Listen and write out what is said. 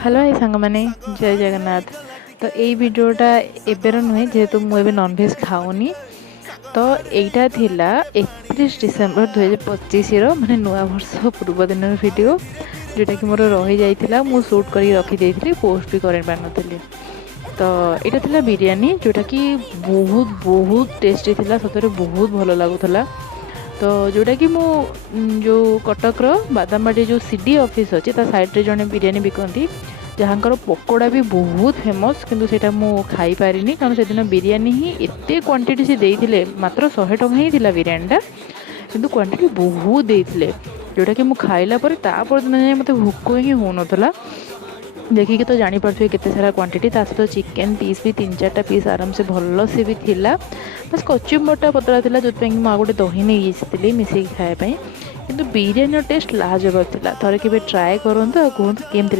Hello hi सांग मैंने जय जगन्नाथ। तो यही भिडटा एबर नुहे जेहेतु मुझे नॉनभेज खाऊनी। तो यहीटा थिला 31 डिसेम्बर 2025 माने नुआ वर्ष पूर्व दिन वीडियो जोटा कि मोर रही जाइथिला मु शूट करी रखी देइथिली पोस्ट भी कर पारनथिली। तो यहाँ थिला बिरयानी जोटा कि बहुत बहुत टेस्टी थिला सतरे बहुत भल लगुला। तो जोटा कि मु जो कटक बादामबाड़ी जो सीडी ऑफिस अच्छी साइड जड़े बिरयानी बिकती जहाँकर पकोड़ा भी बहुत फेमस किंतु सेटा मु खाई पारिनी कारण से दिन बिरयानी ही एते क्वांटिटी से देइथिले मात्र 100 टଙ୍କା ही थिला बिरयानीटा किंतु क्वांटिटी बहुत देइथिले जोटा कि मु खाइला पर तापर दिन जाए मते भोक ही होनथला। देखिए तो जानीपे केते सारा क्वांटिटी सहित चिकेन पीस भी 3-4टा पीस आराम से भल से भी थिला। बस कचुम्बरटा पतला थिला जो मुझे गोटे दही नहीं जाइली मिसेक खायापी किंतु बिरयानी टेस्ट लाजवाब थिला। थरे केबे ट्राए करंतु आ कहंतु केमति